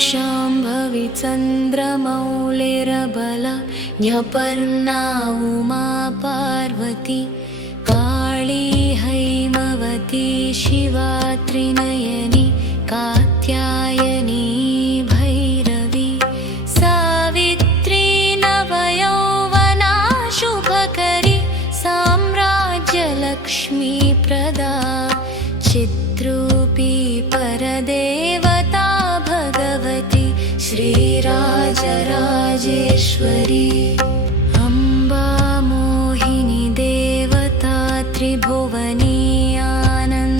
शाम्भवी चन्द्रमौलिरबला न्यपर्णा उमा पार्वती काली हैमवती शिवा त्रिनयनी कात्यायनी भैरवी सावित्री नवयौवना शुभकरी साम्राज्यलक्ष्मी प्रदा चिद्रूपी परदेवता भगवती श्रीराजराजेश्वरी अम्बा मोहिनी देवता त्रिभुवनी आनन्दसन्दायिनी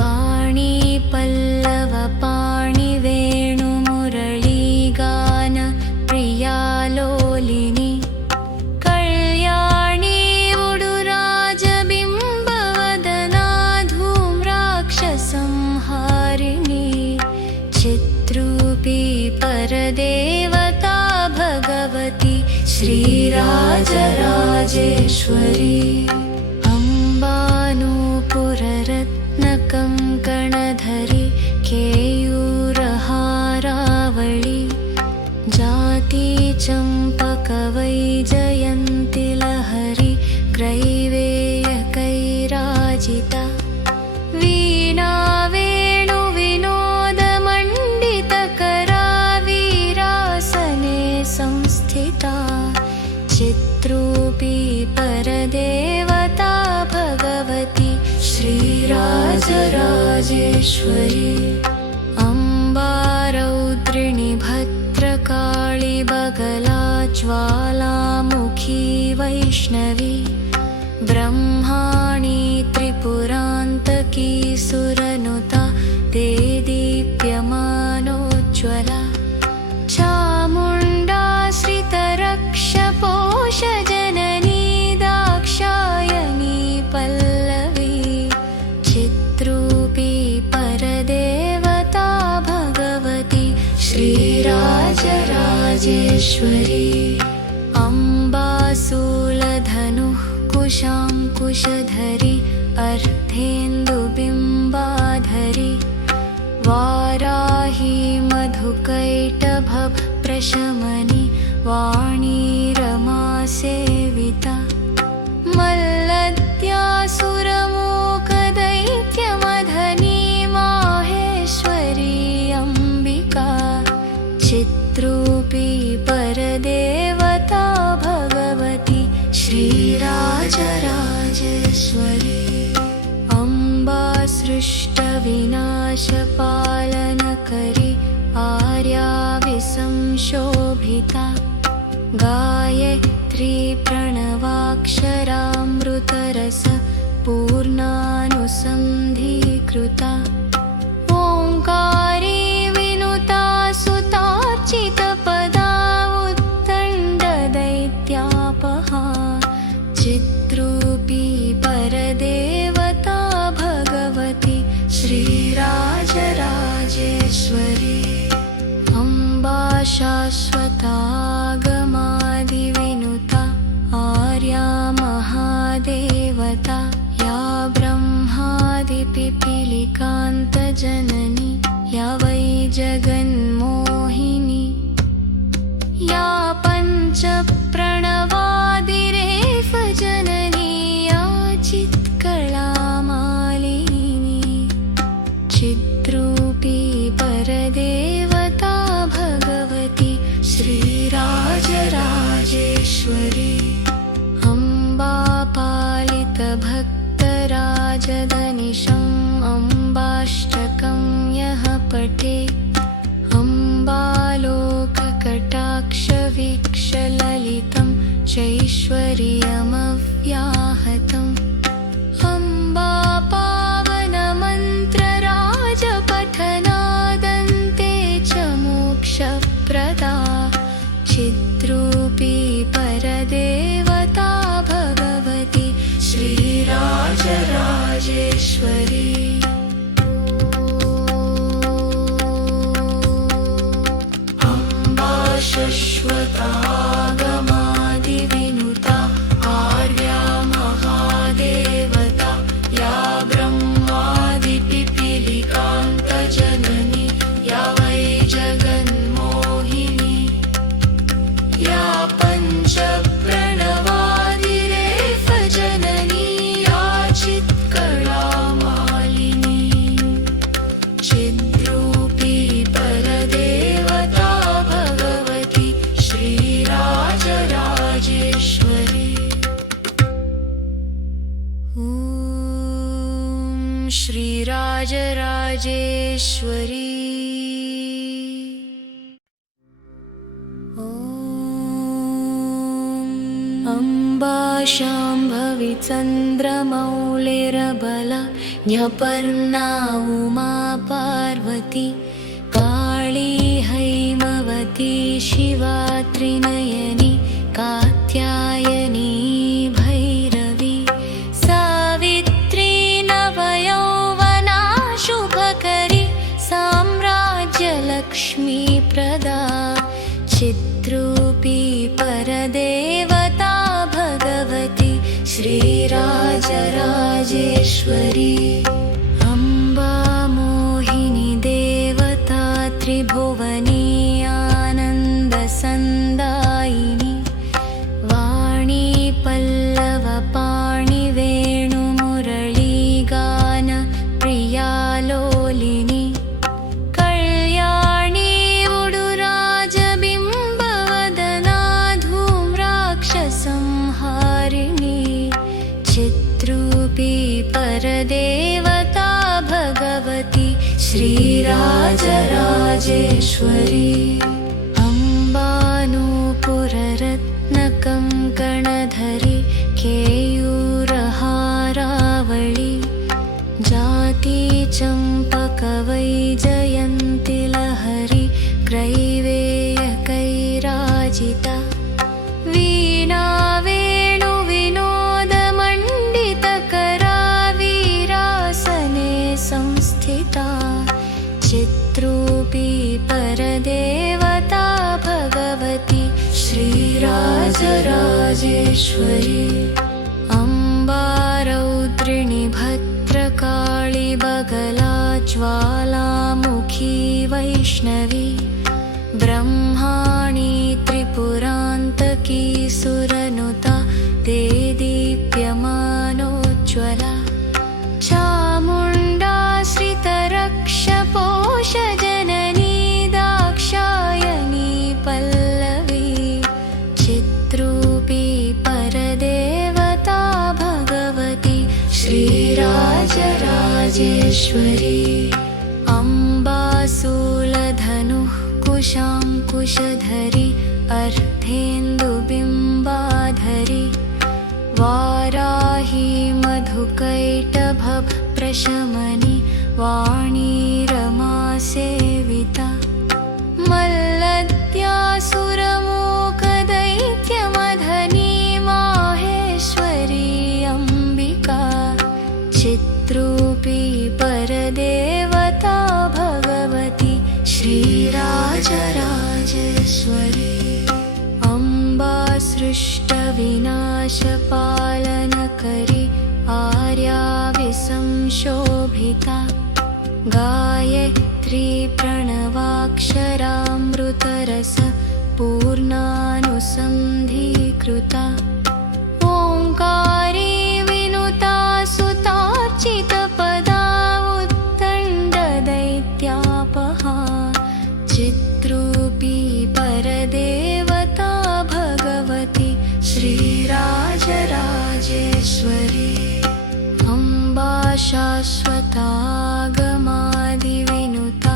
वाणी पल्लवपाणि वेणुमुरळीगान प्रिया लोलिनी कल्याणी उडुराजबिम्बवदना धूम्राक्षसंहारिणी चिद्रूपी परदेवता भगवती श्रीराजराजेश्वरी अम्बानूपुररत्नकङ्कणधरी केयूरहारावळी जाती चम्पकवैजयन्ती लहरी ग्रैवेयकैराजिता वीणा वेणुविनोदमण्डितकरा वीरासने संस्थिता चिद्रूपी परदेवता भगवती श्रीराजराजेश्वरी अम्बा रौद्रिणी भद्रकाळी बगला ज्वालामुखी वैष्णवी ब्रह्माणी त्रिपुरान्तकी सुरनुता ते दीप्यमानोज्ज्वला चामुण्डाश्रितरक्षपोषजननी दाक्षायणी पल्लवी चिद्रूपी परदेवता भगवती श्रीराजराजेश्वरी अम्बा शूलधनुः कुशाङ्कुशधरी अर्धेन्दुबिम्बाधरी वाराही मधुकैटभप्रशमनी वाणी रमा सेविता मल्लद्यासुरमूकदैत्यमधनी माहेश्वरी अम्बिका चिद्रूपी परदेवता भगवती श्रीराजराजेश्वरी अम्बा सृष्टविनाशपालनकरी आर्या विसंशोभिता गायत्री प्रणवाक्षरामृतरस पूर्णानुसन्धीकृता ओङ्कारी विनुता सुतार्चितपदा उत्तण्डदैत्यापहा चिद्रूपी परदेवता भगवती श्रीराजराजेश्वरी अम्बा शाश्वतागमादिविनुता आर्या महादेवता या ब्रह्मादिपिपीलिकान्तजननी या वै जगन्मोहिनी या पञ्चप्रणवादिरेफजननी या चित्कलामालिनी चिद्रूपी परदेवता भगवती श्रीराजराजेश्वरी अम्बा पालितभक्तराजदनिशम् अम्बाष्टकं यः पठे अम्बालोककटाक्षवीक्षललितं चैश्वर्यमव्याहतम् अम्बा पावनमन्त्रराजपठनादन्ते च मोक्षप्रदा चिद्रूपी परदेवता भगवती श्रीराजराजेश्वरी अम्बा शाश्वतागमादिविनुता श्रीराजराजेश्वरी। अम्बा शाम्भवी चन्द्रमौळिरबला न्यपर्णा उमा पार्वती काली हैमवती शिवा त्रिनयनी कात्यायनी भैरवी सावित्री नवयौवना शुभकरी साम्राज्यलक्ष्मीप्रदा चिद्रूपी परदेवता भगवती श्रीराजराजेश्वरी। अम्बा मोहिनी देवता त्रिभुवनी आनन्दसन्दायिनी वाणी पल्लवपाणि वेणुमुरळीगान प्रियालोलिनी कल्याणी उडुराजबिम्बवदना धूम्राक्षसंहारिणी चिद्रूपी परदेवता भगवती श्रीराजराजेश्वरी। अम्बानूपुररत्नकङ्कणधरी केयूरहारावळी जाती चम्पकवैजयन्ति लहरी ग्रैवेयकैराजिता वीणा वेणुविनोदमण्डितकरा वीरासने संस्थिता चिद्रूपी परदेवता भगवती श्रीराजराजेश्वरी। अम्बा रौद्रिणी भद्रकाळी बगला ज्वालामुखी वैष्णवी ब्रह्माणी त्रिपुरान्तकी सुरनुता ते दीप्यमानोज्ज्वला चामुण्डा श्रितरक्षपोषजननी दाक्षायणी पल्लवी चिद्रूपी परदेवता भगवती श्रीराजराजेश्वरी। अम्बा शूलधनुः कुशाङ्कुशधरी अर्धेन्दुबिम्बाधरी वाराही मधुकैटभप्रशमनी वाणी रमासेविता मल्लद्यासुरमूकदैत्यमधनी माहेश्वरी अम्बिका चिद्रूपी परदेवता भगवती श्रीराजराजेश्वरी। अम्बा सृष्टविनाशपालनकरी आर्याविसंशोभिता गायत्री प्रणवाक्षरामृतरस पूर्णानुसन्धीकृता ओङ्कारी विनुता सुतार्चितपदा उत्तण्डदैत्यापहा चिद्रूपी परदेवता भगवती श्रीराजराजेश्वरी। अम्बा शाश्वतागमादिविनुता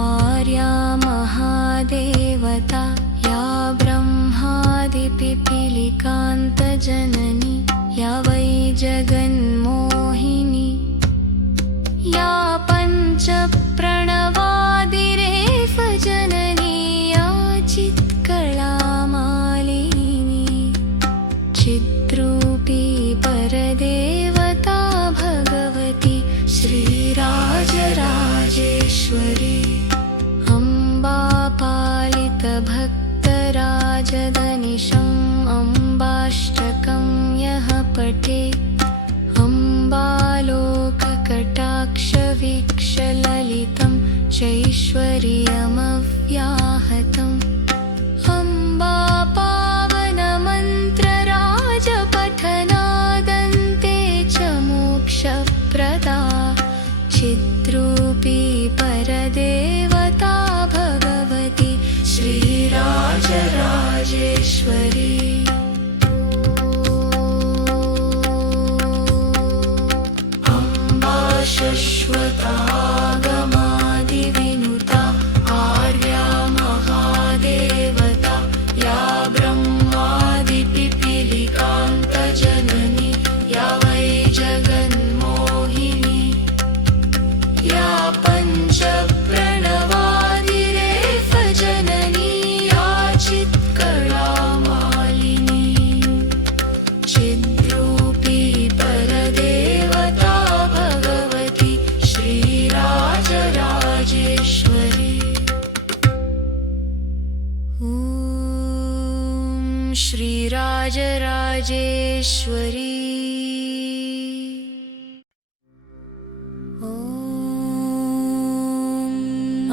आर्या महादेवता या ब्रह्मादिपिपीलिकान्तजननी या वै जगन्मोहिनी या पञ्चप्रणवादिरेफ जननी या चित्कलामालिनी चिद्रूपी परदेवता भगवती श्रीराजराजेश्वरी। अम्बा पालितभक्तराजदनिशम् अम्बाष्टकं यः पठे अम्बालोककटाक्षवीक्षललितं चैश्वर्यमव्याहतम् अम्बा पावनमन्त्रराजपठनादन्ते च मोक्षप्रदा चिद्रूपी परदेवता भगवती श्रीराजराजेश्वरी। अम्बा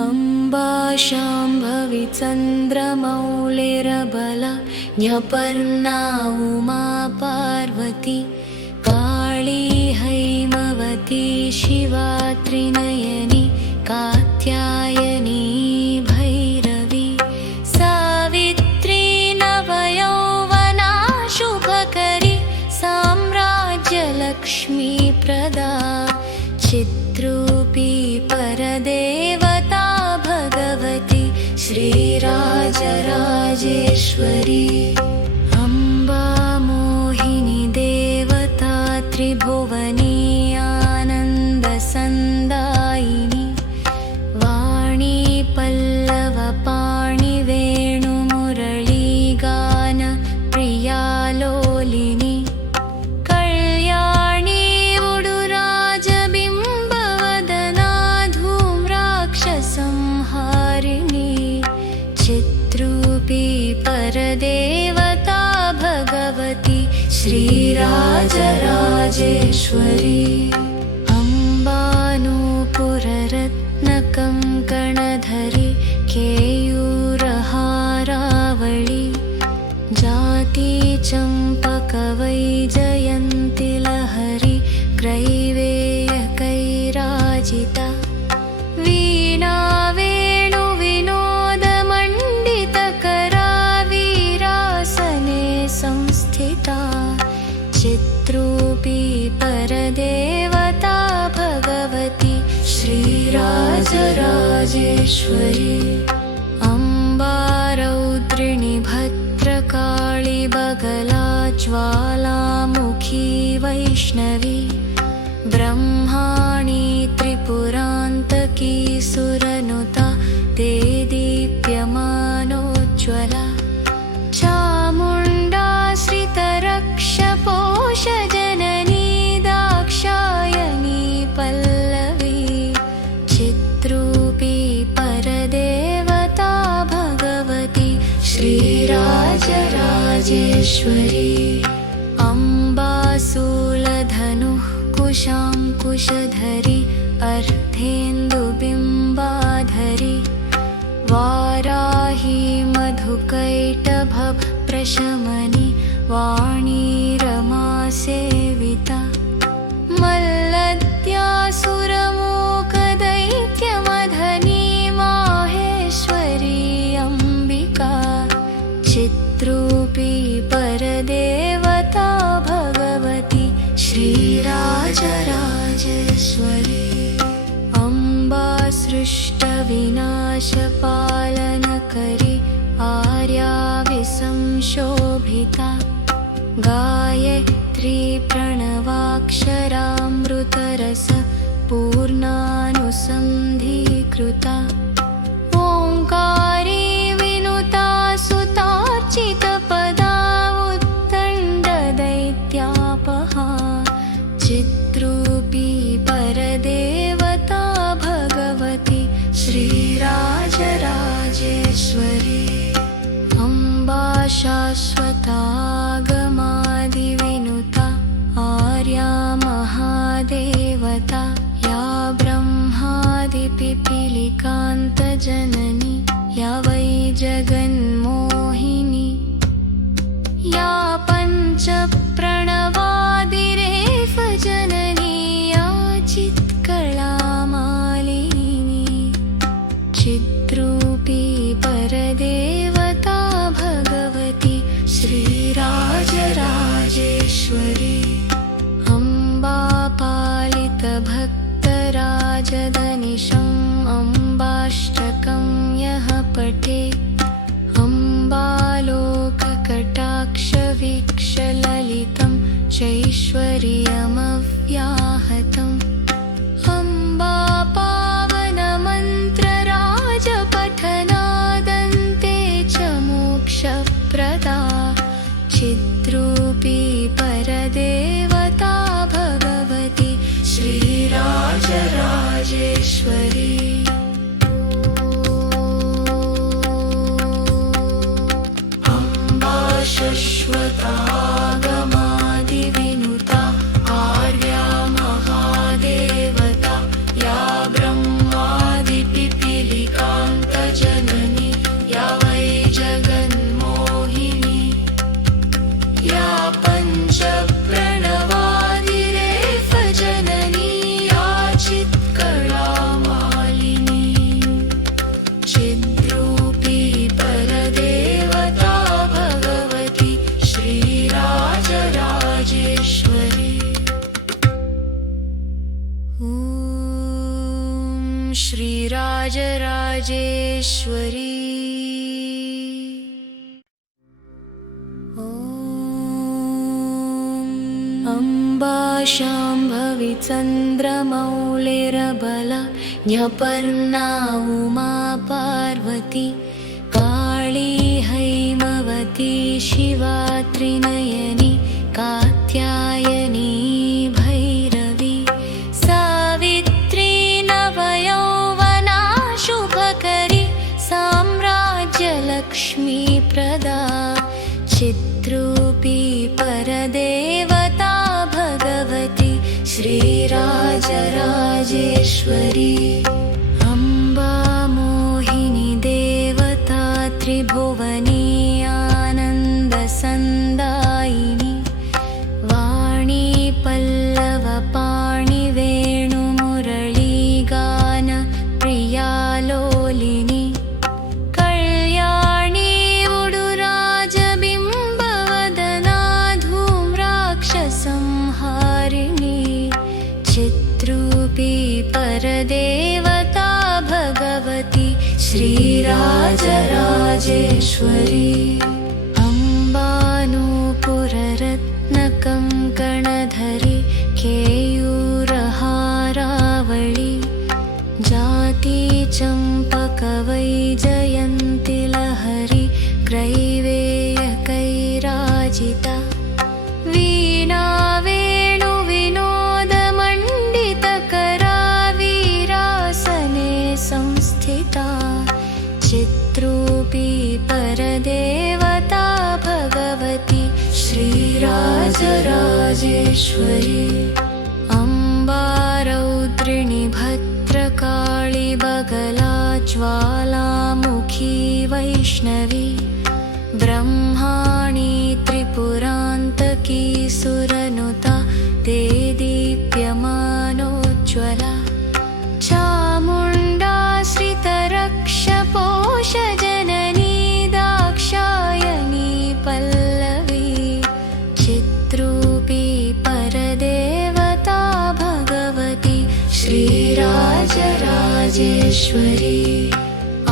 अम्बा शाम्भवी चन्द्रमौलिरबला न्यपर्णा उमा पार्वती काली हैमवती शिवा त्रिनयनी कात्यायनी भैरवी सावित्री नवयौवना शुभकरी साम्राज्यलक्ष्मी प्रदा चिद्रूपी परदेवता भगवती श्रीराजराजेश्वरी अम्बा मोहिनी देवता त्रिभुवनी आनन्दसन्दायिनी वाणी पल्लवपाणि वेणुमुरळीगान प्रियालोलिनी कल्याणी उडुराजबिम्बवदना धूम्राक्षसंहारिणी चिद्रूपी परदेवता भगवती श्रीराजराजेश्वरी अम्बानूपुररत्नकङ्कणधरी केयूरहारावळी जाती चम्पकवैजयन्ति लहरी क्रैवेयकैराजिता वीणा वेणुविनोदमण्डितकरा वीरासने संस्थिता चिद्रूपी परदेवता भगवती श्रीराजराजेश्वरी अम्बा रौद्रिणी भद्रकाळी बगला ज्वालामुखी वैष्णवी ब्रह्माणी त्रिपुरान्तकी सुरनुता ते दीप्यमानोज्ज्वला चामुण्डा श्रितरक्षपोषजननी दाक्षायणी पल्लवी चिद्रूपी परदेवता भगवती श्रीराजराजेश्वरी अम्बा शूलधनुः कुशाङ्कुशधरी अर्धेन्दुबिम्बाधरी वाराही मधुकैटभप्रशमनी वाणी रमा सेविता मल्लद्यासुरमूकदैत्यमधनी माहेश्वरी अम्बिका चिद्रूपी परदेवता भगवती श्रीराजराजेश्वरी अम्बा सृष्टविनाशपालनकरी आर्याविसंशोभिता गायत्री प्रणवाक्षरामृतरस पूर्णानुसन्धीकृता ओङ्कारी विनुता सुतार्चितपदा उत्तण्डदैत्यापहा चिद्रूपी परदेवता भगवती श्रीराजराजेश्वरी अम्बा शाश्वतागमादिविनुता आर्या महादेवता या ब्रह्मादिपिपीलिकान्तजननी या वै जगन्मोहिनी या पञ्चप्रणवादिरेफ जननी या चित्कलामालिनी चिद्रूपी परदेवता भगवती श्रीराजराजेश्वरी अम्बा पालितभक्तराजधनिशम् अम्बाष्टकं यः पठे अम्बालोककटाक्षवीक्षललितं चैश्वर्यमव्याहतम् अम्बा पावनमन्त्रराजपठनादन्ते च मोक्षप्रदा चिद्रूपी परदेवता भगवती श्रीराजराजेश्वरी अम्बा शाश्वतागमादिविनुता श्रीराजराजेश्वरी। अम्बा शाम्भवी चन्द्रमौळिरबला न्यपर्णा उमा पार्वती काली हैमवती शिवा त्रिनयनी कात्यायनी भैरवी सावित्री नवयौवना शुभकरी साम्राज्यलक्ष्मी प्रदा चिद्रूपी परदेवता भगवती श्रीराजराजेश्वरी। अम्बा मोहिनी देवता त्रिभुवनी आनन्दसन्दायिनी वाणी पल्लवपाणि वेणुमुरळीगान प्रियालोलिनी कल्याणी उडुराजबिम्बवदना धूम्राक्षसंहारिणी चिद्रूपी परदेवता भगवती श्रीराजराजेश्वरी। अम्बानूपुररत्नकङ्कणधरी केयूरहारावळी जाती चम्पकवैजयन्ति लहरी ग्रैवेयकैराजिता वीणा वेणुविनोदमण्डितकरा वीरासने संस्थिता चिद्रूपी परदेवता भगवती श्रीराजराजेश्वरी। अम्बा रौद्रिणी भद्रकाळी बगला ज्वालामुखी वैष्णवी ब्रह्माणी त्रिपुरान्तकी सुरनुता ते दीप्यमानोज्ज्वला चामुण्डा श्रितरक्षपोषजननी दाक्षायणी पल्लवी चिद्रूपी परदेवता भगवती श्रीराजराजेश्वरी।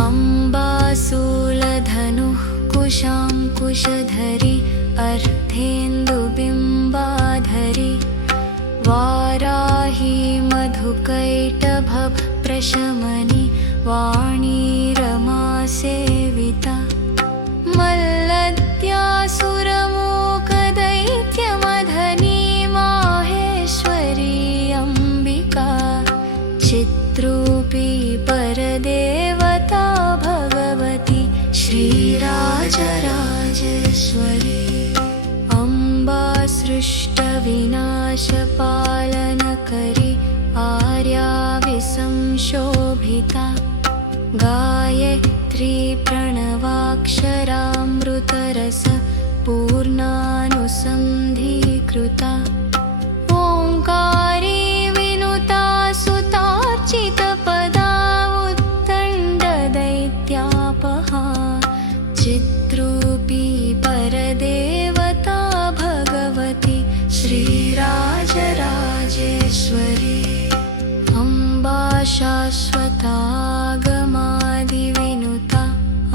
अम्बा शूलधनुः कुशाङ्कुशधरी अर्धेन्दुबिम्बाधरी वाराही मधुकैटभप्रशमनी वाणी रमा सेविता मल्लद्यासुरमूकदैत्यमधनी माहेश्वरी अम्बिका चिद्रूपी परदेवता भगवती श्रीराजराजेश्वरी। अम्बा सृष्टविनाशपालनकरी आर्याविसंशोभिता गायत्री प्रणवाक्षरामृतरस पूर्णानुसन्धीकृता ओङ्कारी विनुता सुतार्चितपदा उत्तण्डदैत्यापहा चिद्रूपी परदेवता भगवती श्रीराजराजेश्वरी। अम्बा शाश्वतागमादिविनुता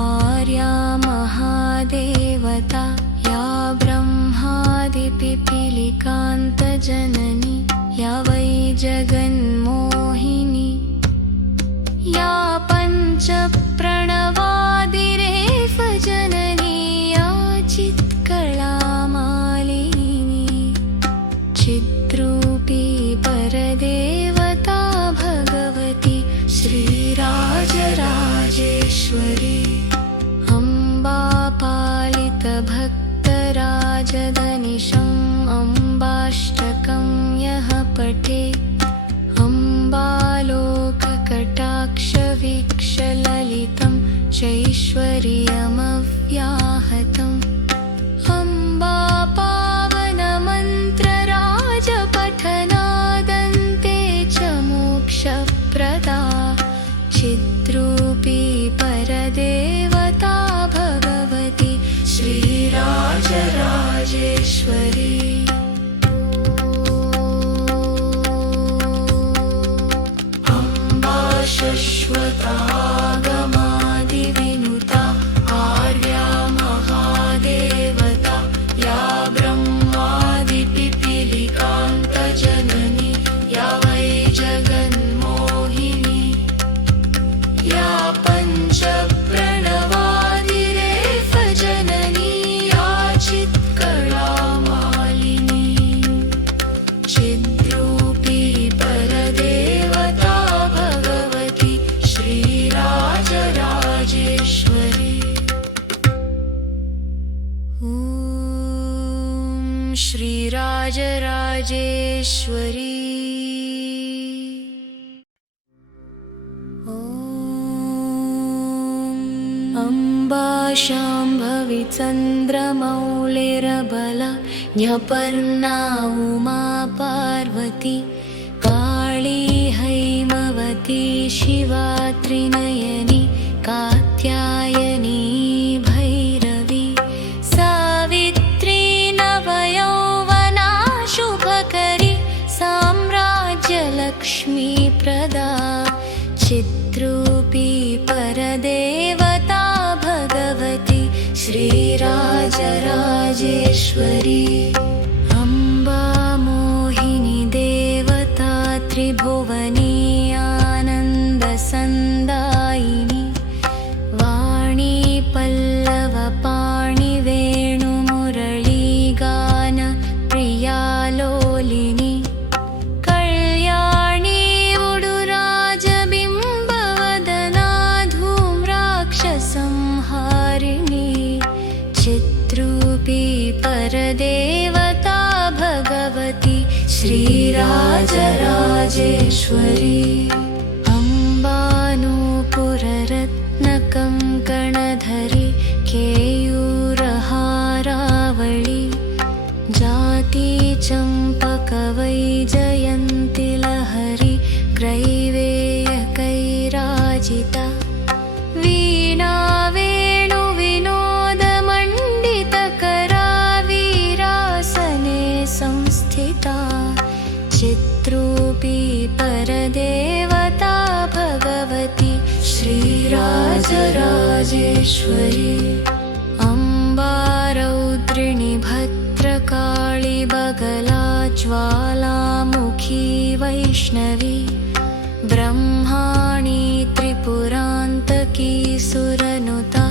आर्या महादेवता या ब्रह्मादिपिपीलिकान्तजननी या वै जगन्मोहिनी या पञ्चप्रणवादिरेफ जननी या चित्कलामालिनी चिद्रूपी परदेवता भगवती श्रीराज जननी या वै जगन्मोहिनी या पञ्चप्रणवादिरेफ जननी या चित्कलामालिनी चिद्रूपी परदेवता भगवती श्रीराजराजेश्वरी ॐ श्रीराजराजेश्वरी अम्बा शाम्भवी चन्द्रमौलिरबला न्यपर्णा उमा पार्वती काली हैमवती शिवा त्रिनयनी कात्यायनी भैरवी सावित्री नवयौवना शुभकरी साम्राज्यलक्ष्मी प्रदा चिद्रूपी परदेवता भगवती श्रीराजराजेश्वरी अम्बा मोहिनी देवता त्रिभुवनी आनन्दसन्दायिनी वाणी पल्लवपाणि वेणुमुरळीगान प्रियालोलिनी कल्याणी उडुराजबिम्बवदना धूम्राक्षसंहारिणी चिद्रूपी परदेवता भगवती श्रीराजराजेश्वरी अम्बानूपुररत्नकङ्कणधरी केयूरहारावळी जाती चम्पकवैजयन्ति लहरी ग्रैवेयकैराजिता वीणा वेणुविनोदमण्डितकरा वीरासने संस्थिता चिद्रूपी परदेवता भगवती श्रीराजराजेश्वरी अम्बा रौद्रिणी भद्रकाळी बगला ज्वालामुखी वैष्णवी ब्रह्माणी त्रिपुरान्तकी सुरनुता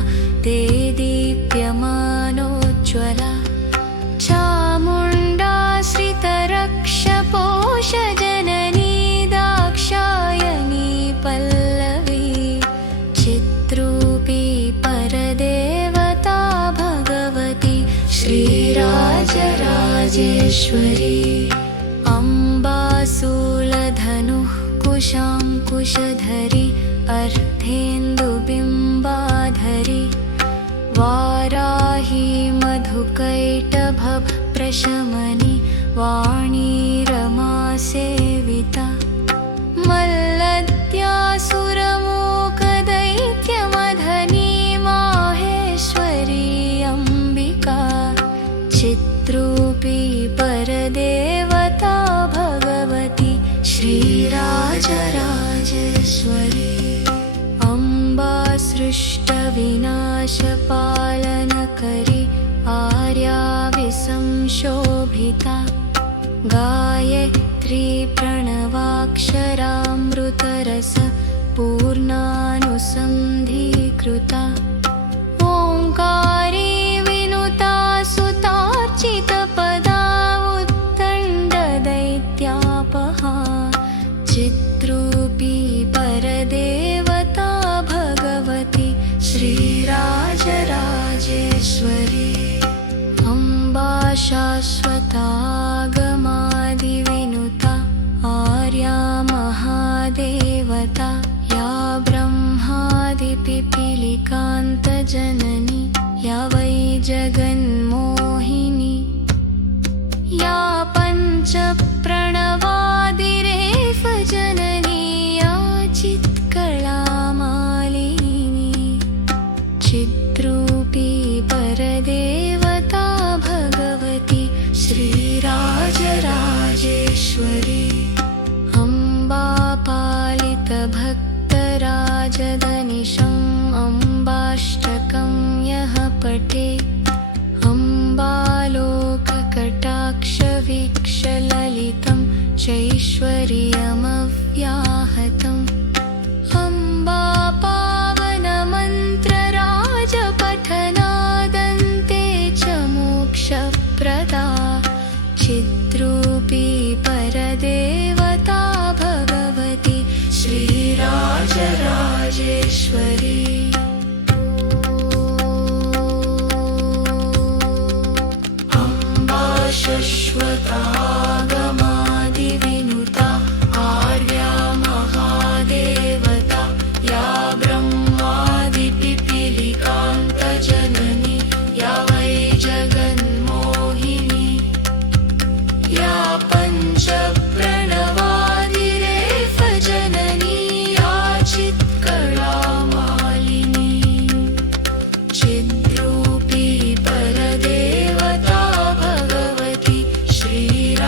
ते दीप्यमानोज्ज्वला चामुण्डाश्रितरक्षपोषजननी दाक्षायणी पल्लवी चिद्रूपी परदेवता भगवती श्रीराजराजेश्वरी अम्बा शूलधनुः कुशाङ्कुशधरी अर्धेन्दुबिम्बाधरी वाराही मधुकैटभप्रशमनी वाणी रमासेविता मल्लद्यासुरमूकदैत्यमधनी माहेश्वरी अम्बिका चिद्रूपी परदेवता भगवती श्रीराजराजेश्वरी अम्बा सृष्टविनाशपालनकरी आर्या विसंशोभिता गायत्री प्रणवाक्षरामृतरस पूर्णानुसन्धीकृता ओङ्कारी विनुता सुतार्चितपदा उत्तण्डदैत्यापहा चिद्रूपी परदेवता भगवती श्रीराजराजेश्वरी अम्बा शाश्वतागमादिविनुता आर्या महादेवता या ब्रह्मादिपिपीलिकान्तजननी या वै जगन्मोहिनी या पञ्चप्रणवादिरेफ जननी या चित्कलामालिनी चिद्रूपी परदेवता भगवती श्रीराजराजेश्वरी अम्बा पालितभक्तराजदनिशम् अम्बाष्टकं यः पठे अम्बालोककटाक्षवीक्षललितं शैश्वर्यमव्याहतम् अम्बा पावनमन्त्रराजपठनादन्ते च मोक्षप्रदा चिद्रूपी परदेवता भगवती श्रीराजराजेश्वरी अम्बा शश्वतागमादिविनुता आर्या महादेवता या ब्रह्मादिपिपीलिकान्तजननी या वै जगन्मोहिनी या पञ्चप्रणवादिरेफजननी या चित्कलामालिनी चिद्रूपी परदेवता भगवती श्रीराजराजेश्वरी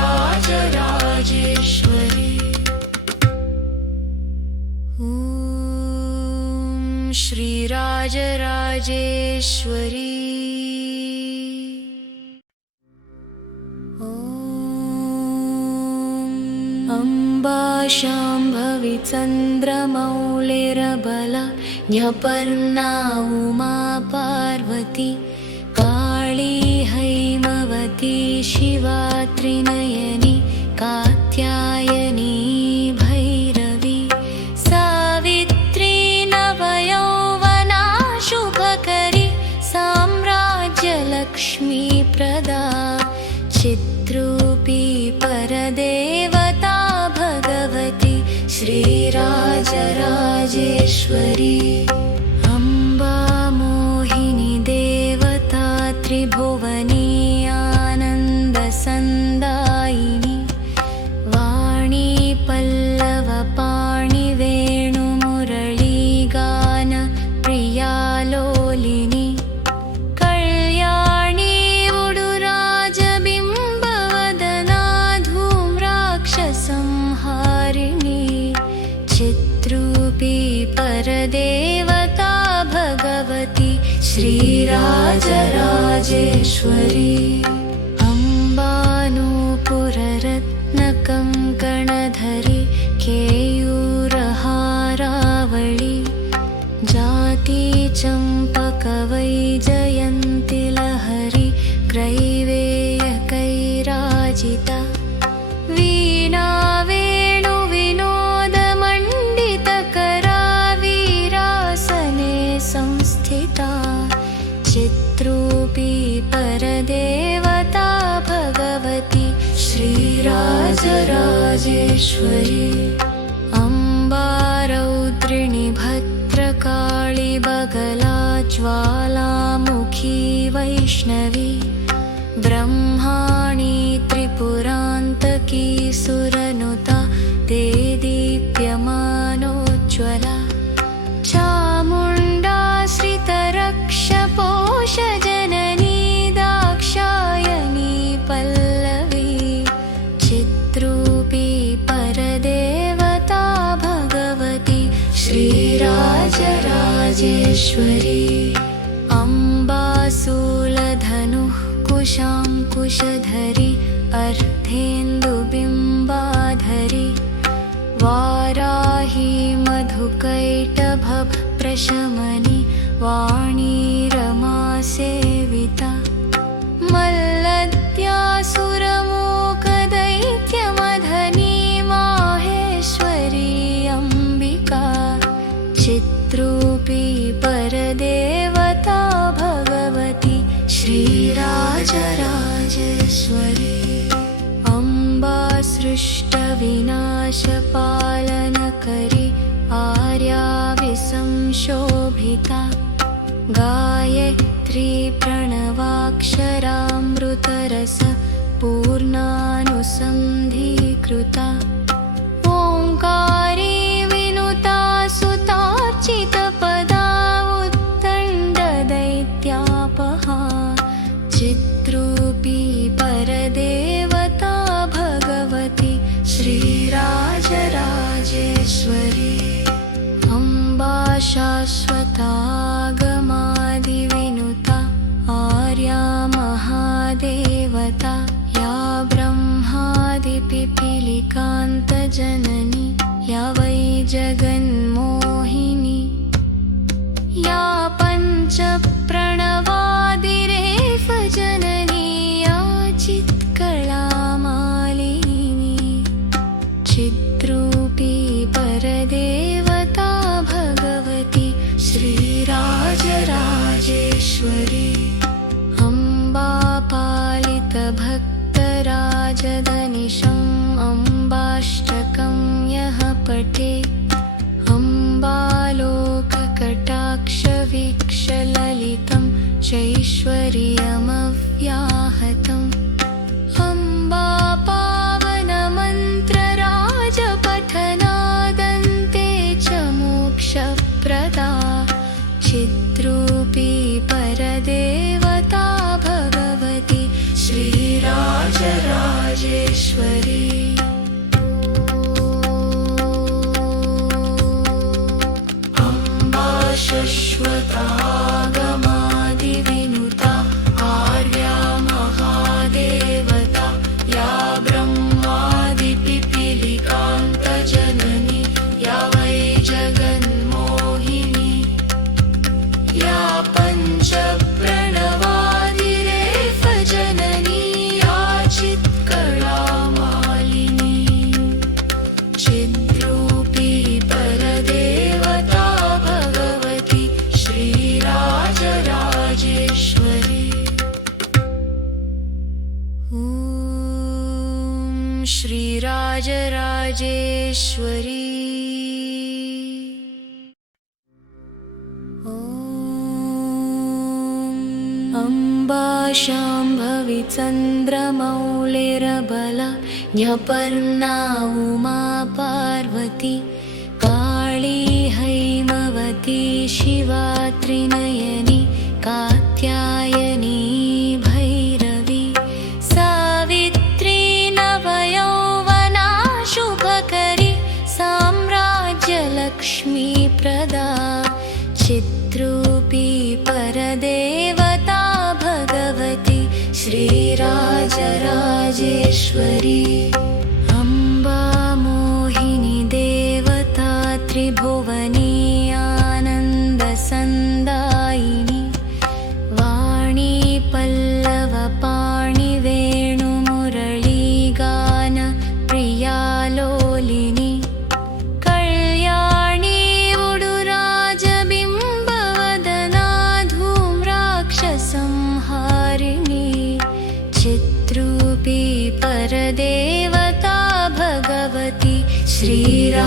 ॐ श्रीराजराजेश्वरी अम्बा शाम्भवी चन्द्रमौळिरबला न्यपर्णा उमा पार्वती काली हैमवती शिवा त्रिनयनी कात्यायनी भैरवी सावित्री नवयौवना शुभकरी साम्राज्यलक्ष्मीप्रदा चिद्रूपी परदेवता भगवती श्रीराजराजेश्वरी अम्बा मोहिनी देवता त्रिभुवनी आनन्दसन्दायिनी वाणी पल्लवपाणि वेणुमुरळीगान प्रियालोलिनी कल्याणी उडुराजबिम्बवदना धूम्राक्षसंहारिणी चिद्रूपी परदेवता भगवती श्रीराजराजेश्वरी अम्बानूपुररत्नकङ्कणधरी केयूरहारावळी जाती चम्पकवैजयन्ति लहरी ग्रैवेयकैराजिता वीणा वेणुविनोदमण्डितकरा वीरासने संस्थिता चिद्रूपी परदेवता भगवती श्रीराजराजेश्वरी अम्बा रौद्रिणी भद्रकाळी बगला ज्वालामुखी वैष्णवी ब्रह्माणी त्रिपुरान्तकी सुरनुता ते दीप्यमानोज्ज्वला चामुण्डाश्रितरक्षपोषजननी दाक्षायणी पल्लवी चिद्रूपी परदेवता भगवती श्रीराजराजेश्वरी अम्बा शूलधनुः कुशाङ्कुशधरी अर्धेन्दुबिम्बाधरी वाराही मधुकैटभप्रशमनी वाणी रमासेविता मल्लद्यासुरमूकदैत्यमधनी माहेश्वरी अम्बिका चिद्रूपी परदेवता भगवती श्रीराजराजेश्वरी अम्बा सृष्टविनाशपालनकरी आर्या विसंशोभिता गायत्री प्रणवाक्षरामृतरस पूर्णानुसन्धीकृता ओङ्कारी विनुता सुतार्चितपदा उत्तण्डदैत्यापहा चिद्रूपी परदेवता भगवती श्रीराजराजेश्वरी अम्बा शाश्वतागमादिविनुता आर्या महादेवता या ब्रह्मादिपिपीलिका जननी या वै जगन्मोहिनी या पञ्चप्रणवादिरेफ जननी या चित्कलामालिनी चिद्रूपी परदेवता भगवती श्रीराजराजेश्वरी अम्बा पालितभक्तराजधनिशम् अम्बाष्टकं यः पठे अम्बालोककटाक्षवीक्षललितं चैश्वर्यमव्याहतम् अम्बा पावनमन्त्रराजपठनादन्ते च मोक्षप्रदा चिद्रूपी परदेवता भगवती श्रीराजराजेश्वरी अम्बा शश्वतागमादिविनुता आर्या महादेवता या ब्रह्मादिपिपीलिकान्तजननी या वै जगन्मोहिनी या पञ्चप्रणवादिरेफ जननी या चित्कलामालिनी चिद्रूपी परदेवता भगवती श्रीराजराजेश्वरी ॐ श्रीराजराजेश्वरी अम्बा शाम्भवी चन्द्रमौलिरबला न्यपर्णा उमा पार्वती काली हैमवती शिवा त्रिनयनी कात्यायनी भैरवी सावित्री नवयौवना शुभकरी साम्राज्यलक्ष्मीप्रदा चिद्रूपी परदेवता भगवती श्रीराजराजेश्वरी अम्बा मोहिनी देवता त्रिभुवनी आनन्दसन्दायिनी वाणी पल्लवपाणि वेणुमुरळीगान प्रियालोलिनी कल्याणी उडुराजबिम्बवदना धूम्राक्षसंहारिणी चिद्रूपी परदेवता भगवती श्रीराजराजेश्वरी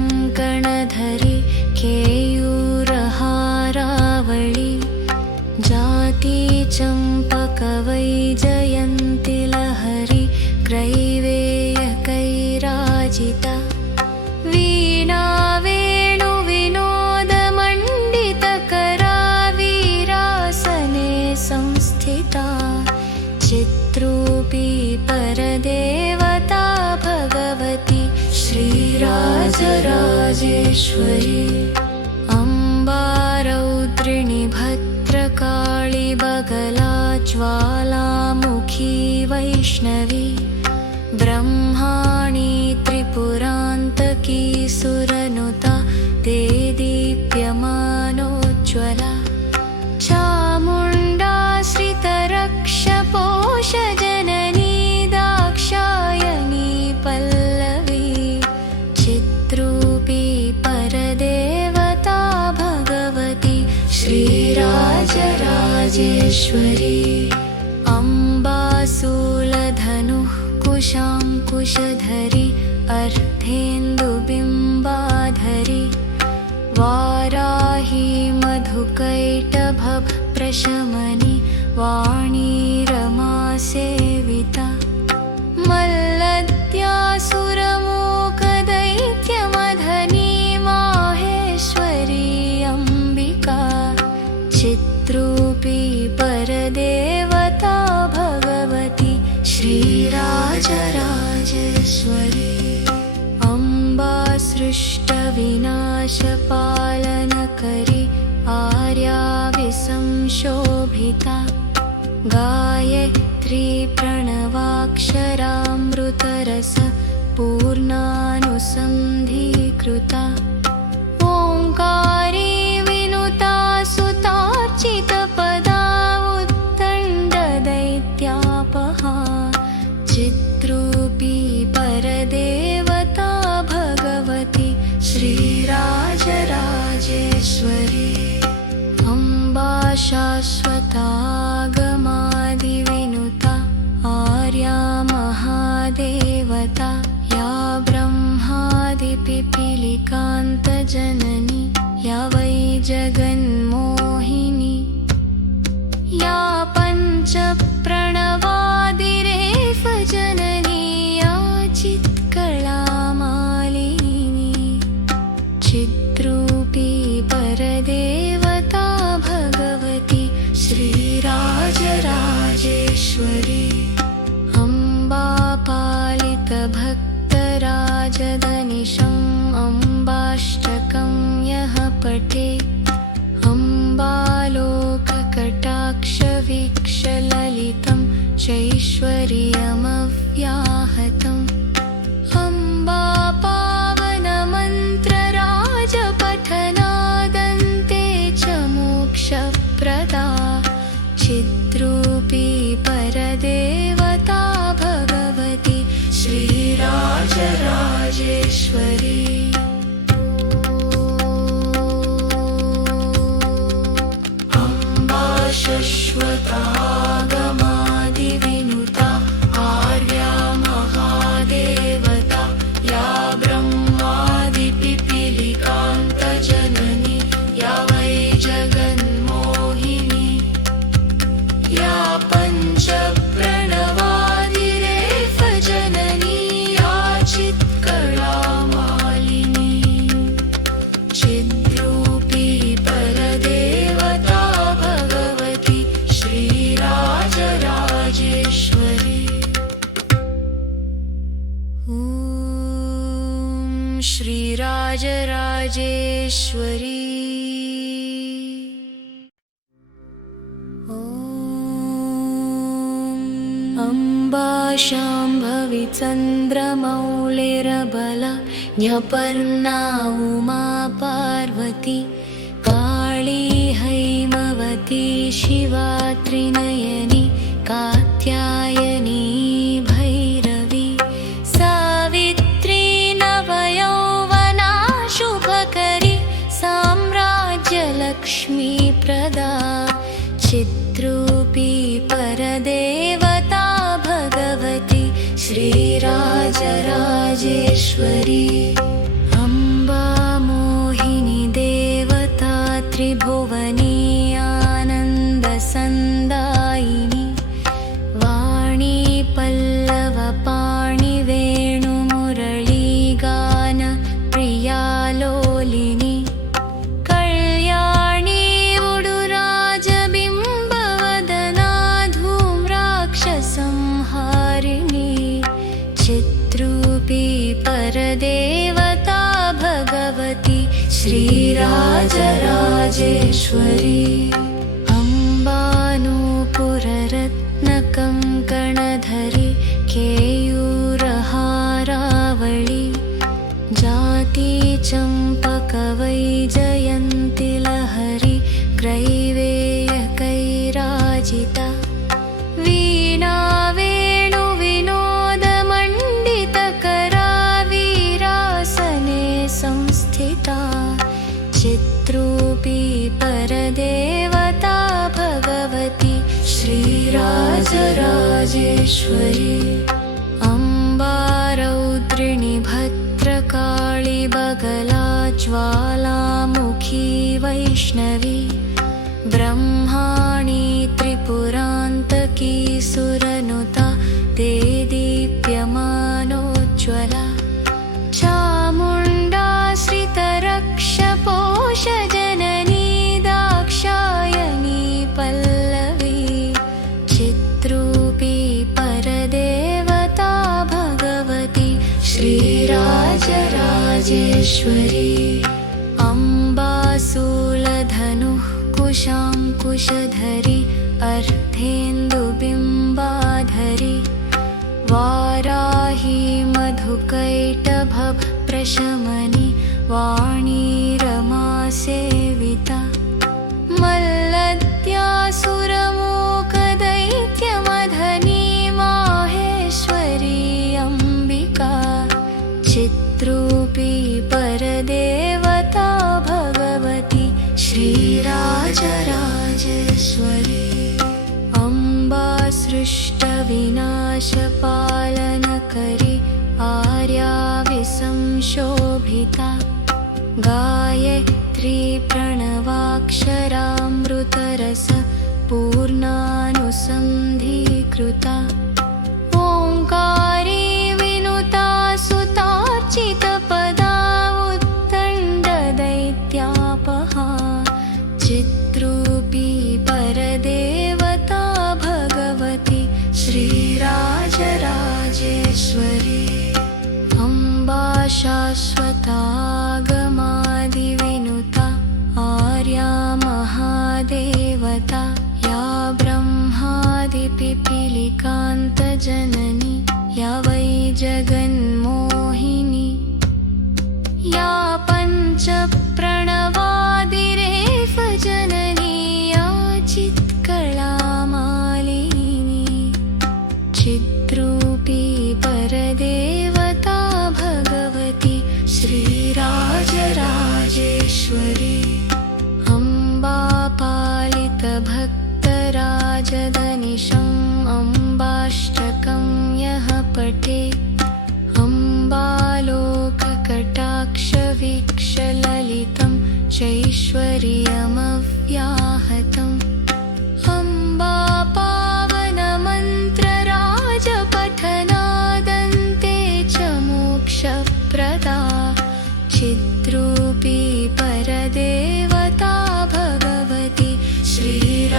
अम्बानूपुररत्नकङ्कणधरी केयूरहारावळी जाती चम्पकवैजयन्ति लहरी क्रैवेयकैराजिता वीणा वेणुविनोदमण्डितकरा वीरासने संस्थिता चिद्रूपी परदेवता भगवती श्रीराजराजेश्वरी अम्बा रौद्रिणी भद्रकाळी बगला ज्वालामुखी वैष्णवी ब्रह्माणी त्रिपुरान्तकी सुरनुता ते दीप्यमानोज्ज्वला चामुण्डाश्रितरक्षपोषजननी दाक्षायणी पल्लवी चिद्रूपी परदेवता भगवती श्रीराजराजेश्वरी अम्बासूलधनुः कुशाङ्कुशधरी अर्धेन्दुबिम्बाधरी वाराही मधुकैटभप्रशमनी वाणी रमा सेविता मल्लद्यासुरमूकदैत्यमधनी माहेश्वरी अम्बिका चिद्रूपी परदेवता भगवती श्रीराजराजेश्वरी अम्बा सृष्टविनाशपालनकरी आर्या विसंशोभिता गायत्री प्रणवाक्षरामृतरस पूर्णानुसन्धीकृता ओङ्कारी विनुता सुतार्चितपदा उत्तण्डदैत्यापहा चिद्रूपी परदेवता भगवती श्रीराजराजेश्वरी अम्बा शाश्वतागमादिविनुता आर्या महादेवता या ब्रह्मादिपिपीलिकान्तजननी या वै जगन्मोहिनी या पञ्चप्रणवादिरेफ जननी या चित्कलामालिनी चिद्रूपी परदेवता भगवती श्रीराजराजेश्वरी अम्बा पालितभक्तराजदनिशम् अम्बाष्टकं यः पठेत् अम्बालोककटाक्षवीक्षललितं चैश्वर्यमव्याहतम् अम्बा पावनमन्त्रराजपठनादन्ते च मोक्षप्रदा चिद्रूपी परदेवता भगवती श्रीराजराजेश्वरी अम्बा शाश्वतागमादिविनुता आर्या महादेवता या ब्रह्मादिपिपीलिकान्तजननी या वै जगन्मोहिनी या पञ्चप्रणवादिरेफ जननी या चित्कलामालिनी चिद्रूपी परदेवता भगवती श्रीराजराजेश्वरी ॐ श्रीराजराजेश्वरी अम्बा शाम्भवी चन्द्रमौळिरबला न्यपर्णा उमा पार्वती काली हैमवती शिवा त्रिनयनी कात्यायनी भैरवी सावित्री नवयौवना शुभकरी साम्राज्यलक्ष्मीप्रदा चिद्रूपी परदेवता भगवती श्रीराजराजेश्वरी अम्बा मोहिनी देवता त्रिभुवनी आनन्दसन्दायिनी वाणी पल्लवपाणि वेणुमुरळीगान प्रियालोलिनी कल्याणी उडुराजबिम्बवदना धूम्राक्षसंहारिणी चिद्रूपी परदेवता भगवती श्रीराजराजेश्वरी अम्बा नूपुररत्नकङ्कणधरी केयूरहारावळी जाती चम्पकवैजयन्ती लहरी ग्रैवेयकैराजिता वीणा वेणुविनोदमण्डितकरा वीरासने संस्थिता चिद्रूपी परदेवता भगवती श्रीराजराजेश्वरी अम्बा रौद्रिणी भद्रकाळी बगला ज्वालामुखी वैष्णवी ब्रह्माणी त्रिपुरान्तकी सुरनुता ते दीप्यमानोज्ज्वला चामुण्डाश्रितरक्षपोषजननी दाक्षायणी पल्लवी चिद्रूपी परदेवता भगवती श्रीराजराजेश्वरी अम्बा शूलधनुः कुशाङ्कुशधरी अर्धेन्दु शमनि वाणी रमा सेविता मल्लद्यासुरमूकदैत्यमधनी माहेश्वरी अम्बिका चिद्रूपी परदेवता भगवती श्रीराजराजेश्वरी अम्बा सृष्टविनाशपालनकरी आर्या विसंशोभिता गायत्री प्रणवाक्षरामृतरस पूर्णानुसन्धीकृता ओङ्कारी विनुता सुतार्चितपदा उत्तण्डदैत्यापहा चिद्रूपी परदेवता भगवती श्रीराजराजेश्वरी अम्बा शाश्वतागमादिविनुता आर्या महादेवता या ब्रह्मादिपिपीलिकान्तजननी या वै जगन्मोहिनी या पञ्चप्रणवादिरेफ जननी या चित्कलामालिनी चिद्रूपी परदेवता भगवती श्रीराजराजेश्वरी अम्बा पालितभक्तराजदनिशम् अम्बाष्टकं यः पठे अम्बालोककटाक्षवीक्षललितं चैश्वर्यमव्याहतम् अम्बा पावनमन्त्रराजपठनादन्ते च मोक्षप्रदा चिद्रूपी परदेवता भगवती श्रीराजराजेश्वरी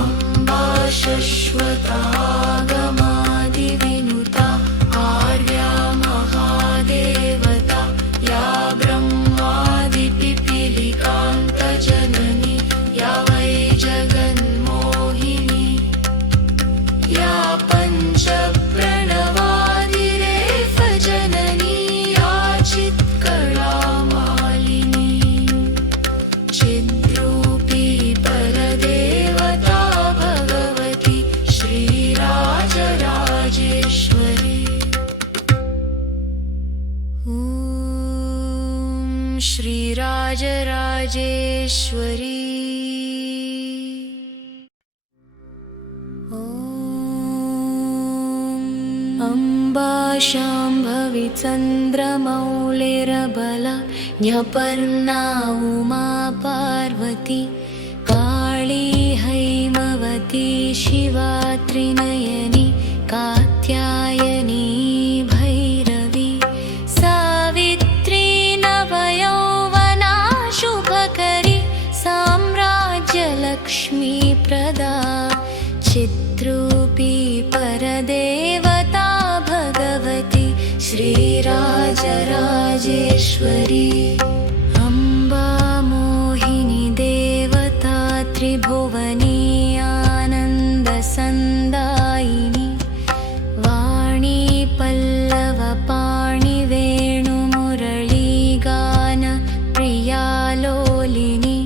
अम्बा शश्वतागमादिविनुता आर्या महादेवता या ब्रह्मादिपिपीलिकान्तजननी या वै जगन्मोहिनी या पञ्चप्रणवादिरेफ जननी या चित्कलामालिनी चिद्रूपी परदेवता भगवती श्रीराजराजेश्वरी ॐ श्रीराजराजेश्वरी अम्बा शाम्भवी चन्द्रमौळिरबला न्यपर्णा उमा पार्वती काली हैमवती शिवा त्रिनयनी कात्यायनी भैरवी सावित्री नवयौवना शुभकरी साम्राज्यलक्ष्मीप्रदा चिद्रूपी परदेवता भगवती श्रीराजराजेश्वरी अम्बा मोहिनी देवता त्रिभुवनी आनन्दसन्दायिनी वाणी पल्लवपाणि वेणुमुरळीगान प्रियालोलिनी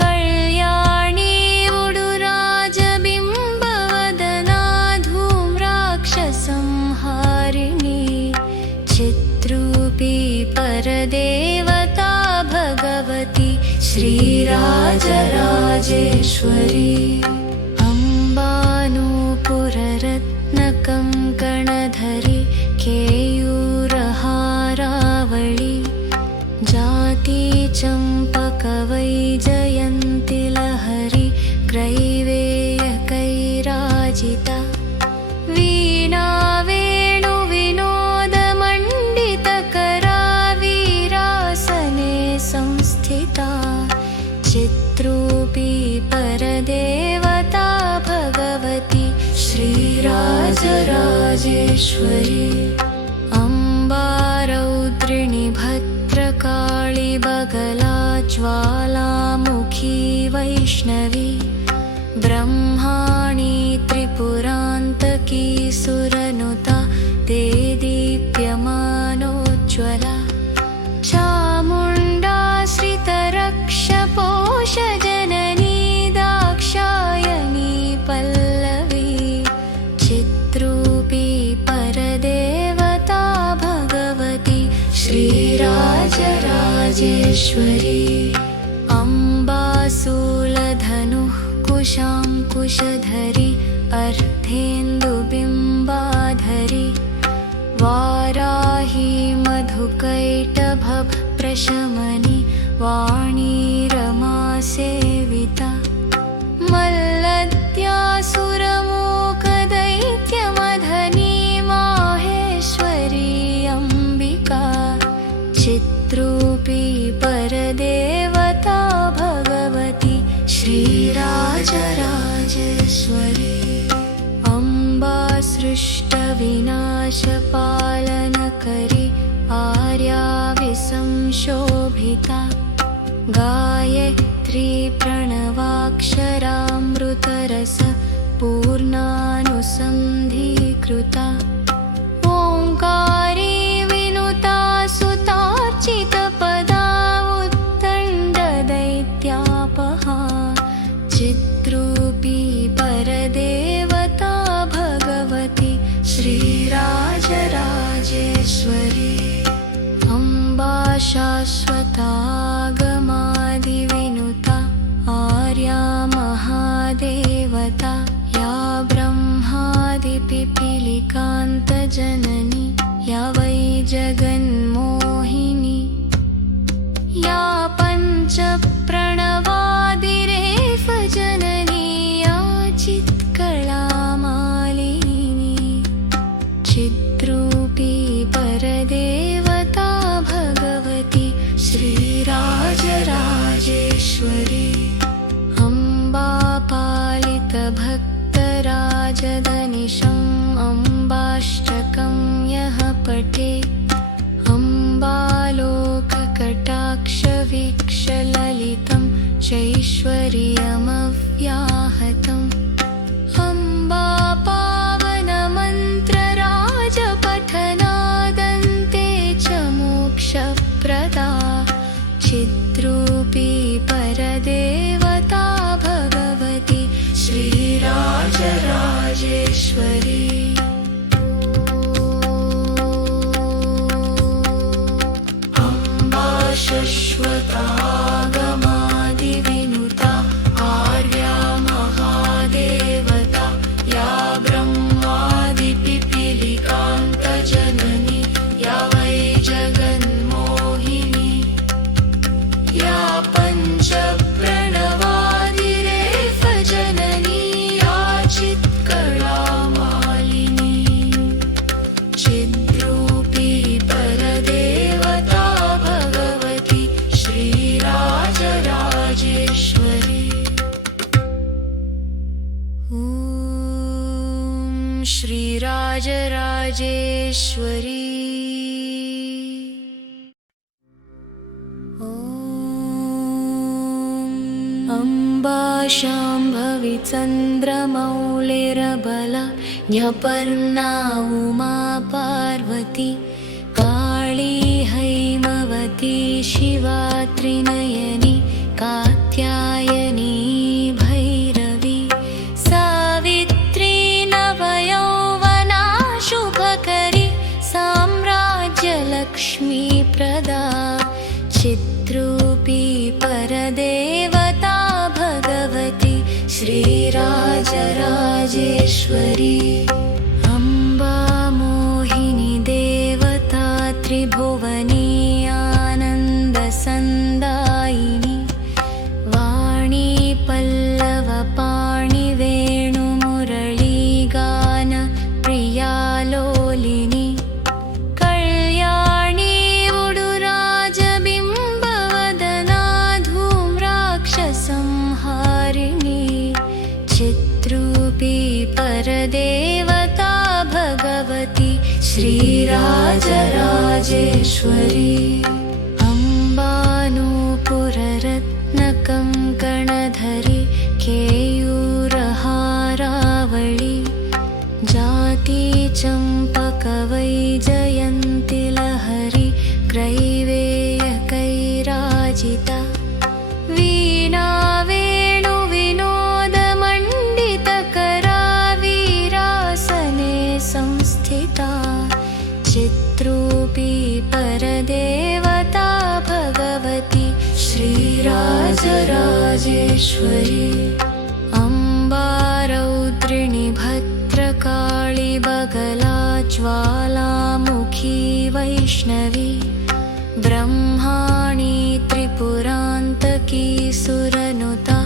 कल्याणी उडुराजबिम्बवदना धूम्राक्षसंहारिणी चिद्रूपी परदेवता भगवती श्रीराजराजेश्वरी अम्बानूपुररत्नकङ्कणधरी केयूरहारावळी जाती चम्पकवैजयन्ति लहरी क्रैवेयकैराजिता वीणा वेणुविनोदमण्डितकरा वीरासने संस्थिता चिद्रूपी परदेवता भगवती श्रीराजराजेश्वरी अम्बा रौद्रिणी भद्रकाळी बगला ज्वालामुखी वैष्णवी ब्रह्माणि त्रिपुरान्तकी सुरनुता ते दीप्यमानोज्ज्वला चामुण्डाश्रितरक्षपोषजननी दाक्षायणी पल्लवी चिद्रूपी परदेवता भगवती श्रीराजराजेश्वरी अम्बासूलधनुः कुशाङ्कुशधरी अर्धेन्दुबिम्बाधरी वाराही मधुकैटभप्रशमनी वाणी रमा सेविता मल्लद्यासुरमूकदैत्यमधनी माहेश्वरी अम्बिका चिद्रूपी परदेवता भगवती श्रीराजराजेश्वरी अम्बा सृष्टविनाशपालनकरी आर्या विसंशोभिता गायत्री प्रणवाक्षरामृतरस पूर्णानुसन्धीकृता ओङ्कारी विनुता सुतार्चितपदा उत्तण्डदैत्यापहा चिद्रूपी परदेवता भगवती श्रीराजराजेश्वरी अम्बा शाश्वतागमादिविनुता आर्या महादेवता या ब्रह्मादिपिपीलिकान्तजननी या वै जगन्मोहिनी या पञ्चप्रणवादिरेफ जननी या चित्कलामालिनी चिद्रूपी परदेवता भगवती श्रीराजराजेश्वरी अम्बा पालितभक्तराजदनिशम् अम्बाष्टकं यः पठे अम्बालोककटाक्षवीक्षललितं चैश्वर्यमव्याहतम् अम्बा पावनमन्त्रराजपठनादन्ते च मोक्षप्रदा चिद्रूपी परदेवता भगवती श्रीराजराजेश्वरी अम्बा शश्वतागमादिविनुता आर्या महादेवता या ब्रह्मादिपिपीलिकान्तजननी या वै जगन्मोहिनी या पञ्चप्रणवादिरेफ जननी या चित्कलामालिनी चिद्रूपी परदेवता भगवती श्रीराजराजेश्वरी ॐ श्रीराजराजेश्वरी अम्बा शाम्भवी चन्द्रमौलिरबला न्यपर्णा उमा पार्वती काली हैमवती शिवा त्रिनयनी कात्यायनी भैरवी सावित्री नवयौवना शुभकरी साम्राज्यलक्ष्मीप्रदा चिद्रूपी परदेवता भगवती श्रीराजराजेश्वरी अम्बा मोहिनी देवता त्रिभुवनी आनन्दसन्दायिनी वाणी पल्लवपाणि वेणुमुरळीगान प्रियालोलिनी कल्याणी उडुराजबिम्बवदना धूम्राक्षसंहारिणी चिद्रूपी परदेवता भगवती श्रीराजराजेश्वरी अम्बानूपुररत्नकङ्कणधरी केयूर राजराजेश्वरी अम्बा रौद्रिणी भद्रकाली बगला ज्वालामुखी वैष्णवी ब्रह्माणी त्रिपुरान्तकी सुरनुता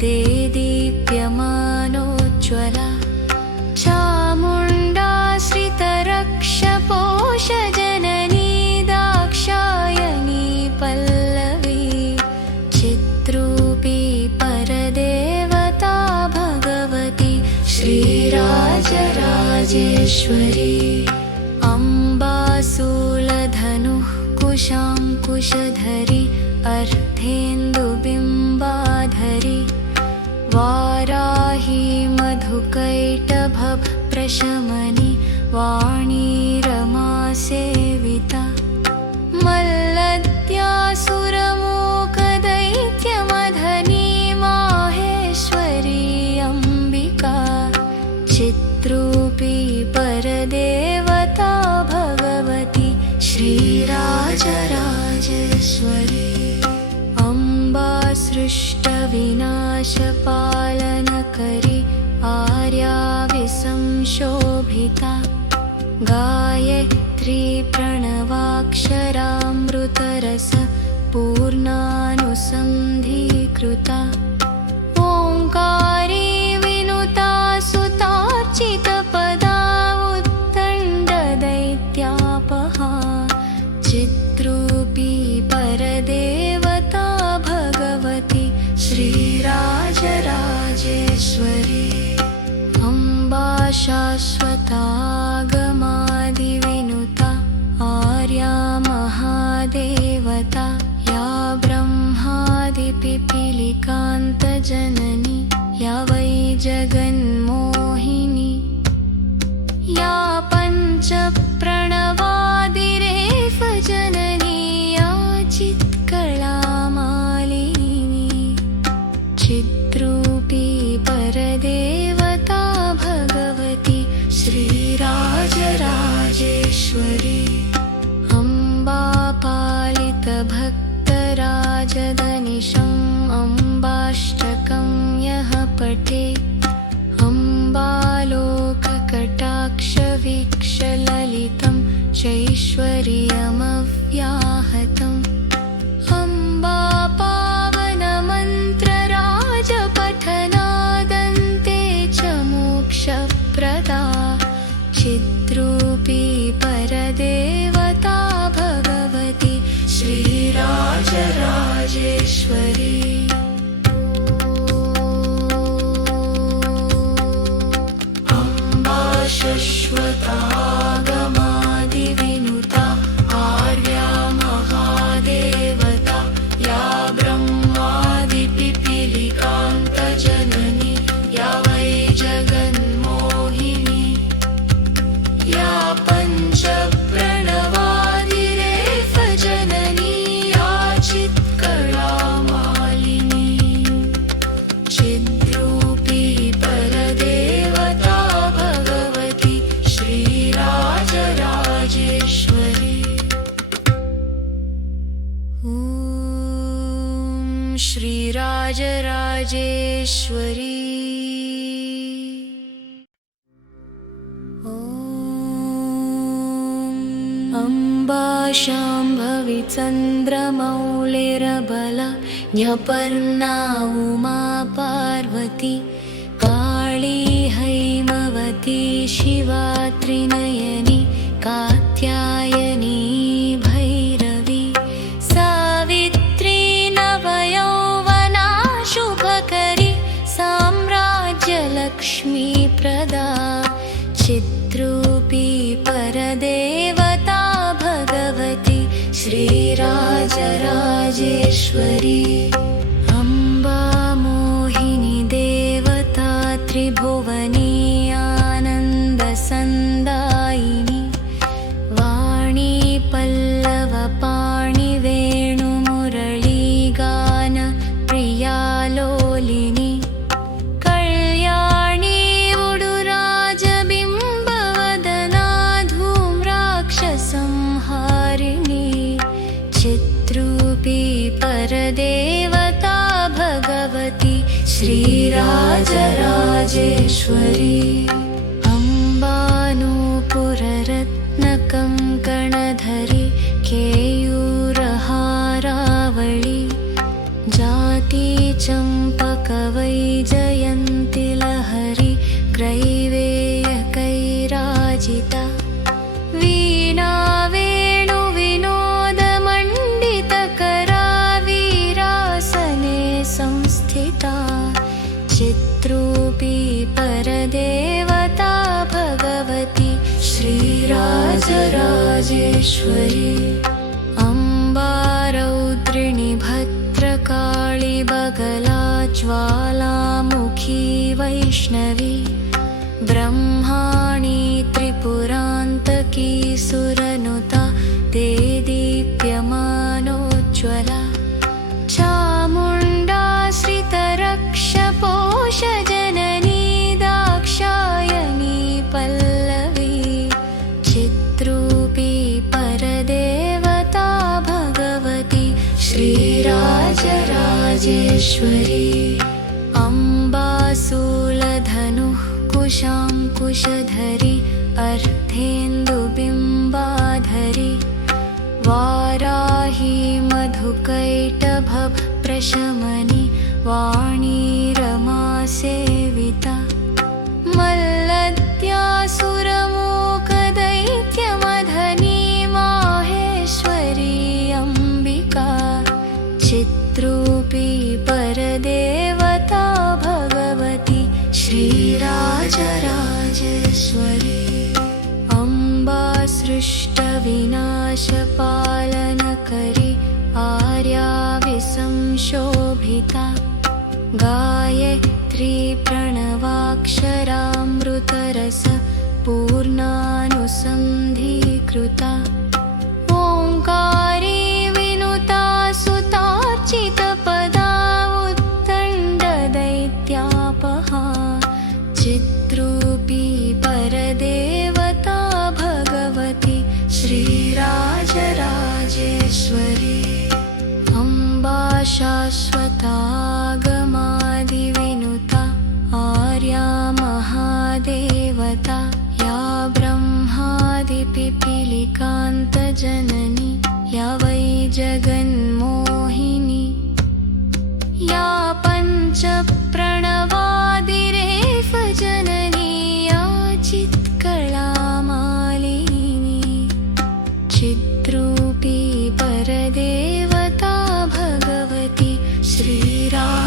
ते दीप्यमानोज्ज्वला चामुण्डाश्रितरक्षपोषजननी दाक्षायणी पल्लवी चित्रूपी परदेवता भगवती श्रीराजराजेश्वरी अम्बासूलधनुः कुशाङ्कुशधरी अर्धेन्दुबिम्बाधरी वाराही मधुकैटभप्रशमनी वाणी रमा सेविता मल्लद्यासुरमूकदैत्यमधनी माहेश्वरी अम्बिका चित्रूपी परदेवता भगवती श्रीराजराजेश्वरी अम्बा सृष्टविनाशपालनकरी आर्या विसंशोभिता गायत्री प्रणवाक्षरामृतरस पूर्णानुसन्धीकृता ओङ्कारी विनुता सुतार्चितपदा उत्तण्डदैत्यापहा चित्रूपी परदेवता भगवती श्रीराजराजेश्वरी अम्बा शाश्वतागमादिविनुता आर्या महादेवता या ब्रह्मादिपिपीलिकान्तजननी या वै जगन्मोहिनी या पञ्चप्रणवादिरेफ जननी या चित्कलामालिनी चित्रूपी परदेवता भगवती श्रीराजराजेश्वरी अम्बा पालितभक्तराजदनिशम् अम्बाष्टकं यः पठेत् अम्बालोककटाक्षवीक्षललितं चैश्वर्यमव्याहतम् अम्बा पावनमन्त्रराजपठनादन्ते च मोक्षप्रदा चित्रूपी परदेवता भगवती श्रीराजराजेश्वरी अम्बा शाश्वतागमादिविनुता आर्या महादेवता या ब्रह्मादिपिपीलिकान्तजननी या वै जगन्मोहिनी या पञ्चप्रणवादिरेफ जननी या चित्कलामालिनी चिद्रूपी परदेवता भगवती श्रीराजराजेश्वरी ॐ श्रीराजराजेश्वरी अम्बा शाम्भवी चन्द्रमौलिरबला न्यपर्णा उमा पार्वती काली हैमवती शिवा त्रिनयनी कात्यायनी भैरवी सावित्री नवयौवना शुभकरी साम्राज्यलक्ष्मी प्रदा चित्रूपी परदेवता भगवती श्रीराजराजेश्वरी अम्बा मोहिनी देवता त्रिभुवनी आनन्दसन्दायिनी वाणी पल्लवपाणि वेणुमुरळीगान प्रियालोलिनी कल्याणी उडुराजबिम्बवदना धूम्राक्षसंहारिणी चित्रूपी परदेवता भगवती श्रीराजराजेश्वरी अम्बानूपुररत्नकङ्कणधरी केयूरहारावळी जाति चम्पकवैजयन्ति लहरी ग्रैवेयकैराजिता वीणा वेणुविनोदमण्डितकरा वीरासने संस्थिता चित्रूपी परदेवता भगवती श्रीराजराजेश्वरी अम्बा रौद्रिणी भद्रकाळी बगला ज्वालामुखी वैष्णवी ब्रह्माणी त्रिपुरान्तकी सुरनुता ते दीप्यमानोज्ज्वला चामुण्डाश्रितरक्षपोषजननी दाक्षायणी पल्लवी चित्रूपी परदेवता भगवती श्रीराजराजेश्वरी अम्बासूलधनुः कुशाङ्कुशधरी अर्धेन्दुबिम्बाधरी वाराही मधुकैटभप्रशमनी वाणी रमासेविता मल्लद्यासुरमूकदैत्यमधनी माहेश्वरी अम्बिका चित्रूपी परदेवता भगवती श्रीराजराजेश्वरी अम्बा सृष्टविनाशपालनकरी आर्या विसंशोभिता गायत्री प्रणवाक्षरामृतरस पूर्णानुसन्धीकृता ओङ्कारी विनुता सुतार्चितपदा उत्तण्डदैत्यापहा चित्रूपी परदेवता भगवती श्रीराजराजेश्वरी अम्बा शाश्वतागमादिविनुता आर्या महादेवता या ब्रह्मादिपिपीलिकान्तजननी या वै जगन्मोहिनी या पञ्चप्रणवादिरेफजननी या चित्कलामालिनी चित्रूपी परदेवता भगवती श्रीराजराजेश्वरी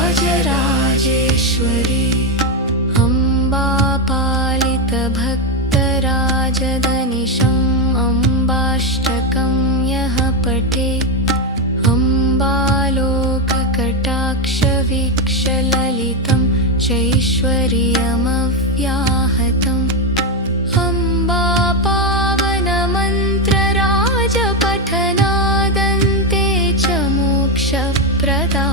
अम्बा पालितभक्तराजदनिशम् अम्बाष्टकं यः पठे अम्बालोककटाक्षवीक्षललितं चैश्वर्यमव्याहतम् अम्बा पावनमन्त्रराजपठनादन्ते च मोक्षप्रदा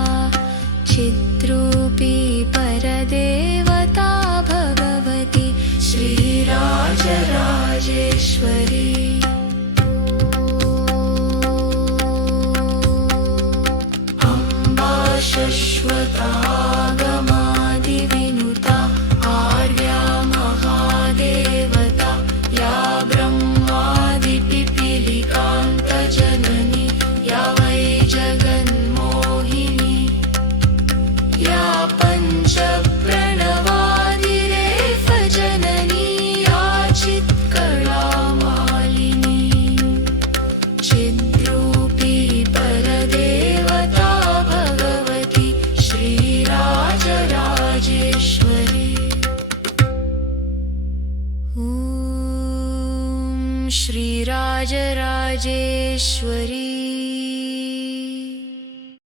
चित्रूपी परदेवता भगवती श्रीराजराजेश्वरी अम्बा शश्वतागमादिविनुता आर्या महादेवता या ब्रह्मादिपिपीलिकान्तजननी या वै जगन्मोहिनी या पञ्चप्रणवादिरेफजननी या चित्कलामालिनी चिद्रूपी परदेवता भगवती श्रीराजराजेश्वरी ॐ श्रीराजराजेश्वरी